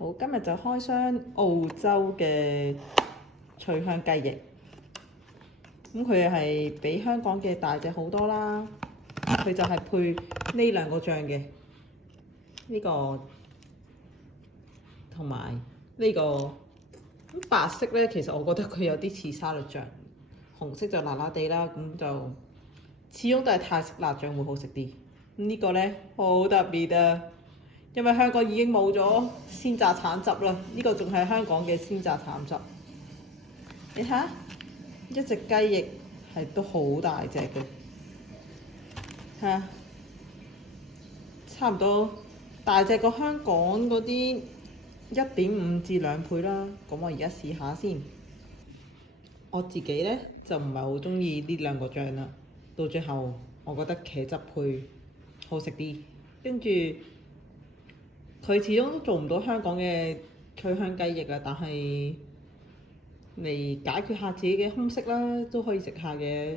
好，今日就開箱澳洲嘅脆香雞翼。咁佢係比香港嘅大隻好多啦。佢就係配呢兩個醬嘅，呢個同埋呢個。咁白色咧，其實我覺得佢有啲似沙律醬，紅色就辣辣地啦。咁就始終都係泰式辣醬會好食啲。呢個咧好特別啊！因為香港已經冇咗鮮榨橙汁啦，呢個仲係香港嘅鮮榨橙汁。你睇下，一隻雞翼係都好大隻嘅，係啊，差唔多大隻過香港嗰啲1.5至2倍啦。咁我而家試下先。我自己呢就唔係好中意呢兩個醬啦，到最後我覺得茄汁配好食啲，跟住。佢始終都做唔到香港嘅脆香雞翼啊，但係嚟解決下自己嘅空隙啦，都可以食下嘅。